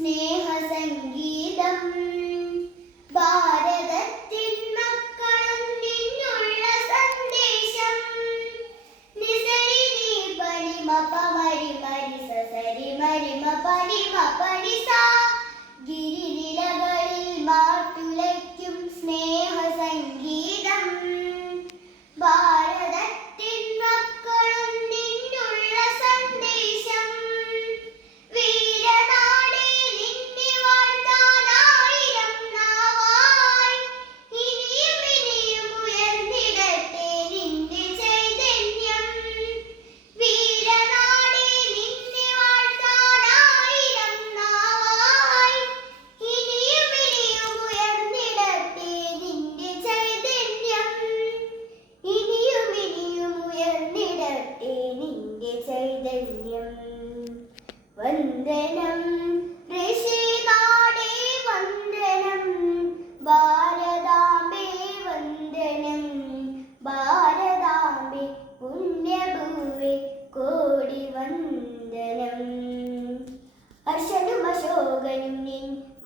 സ്നേഹസംഗീതം. ഭാരതത്തിൻ മക്കളും നിന്നുള്ള സന്ദേശം. നിസരി നീ പണിമ പമരി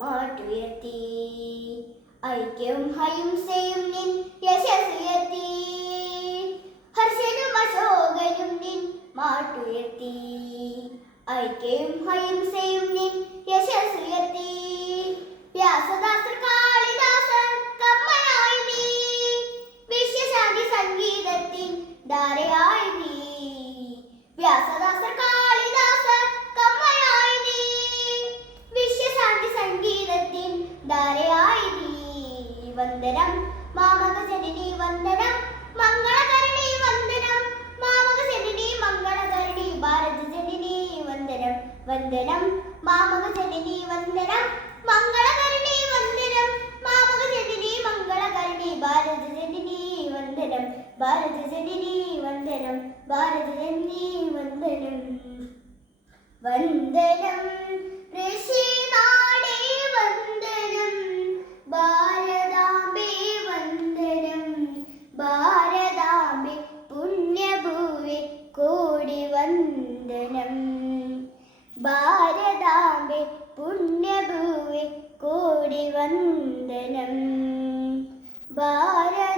പാട്ടുയർത്തി. ഐക്യവും അഹിംസയും നിൻ യശസ്സുയർത്തി. ഹർഷനും അശോകനും നിൻ മാട്ടുയർത്തി. ഐക്യവും അഹിംസയും നിൻ വന്ദനം. മാമക ജനനി വന്ദനം. മംഗളകരണി വന്ദനം. മാമക ജനനി മംഗളകരണി ഭാരത ജനനി വന്ദനം. വന്ദനം. മാമക ജനനി വന്ദനം. മംഗളകരണി വന്ദനം. മാമക ജനനി മംഗളകരണി ഭാരത ജനനി വന്ദനം. ഭാരത ജനനി വന്ദനം. ഭാരത ജനനി വന്ദനം. വന്ദനം. ഋഷി നാടേ വന്ദനം. ഭാരതാംബെ പുണ്യഭൂവി കോടി വന്ദനം. ഭാരതാംബേ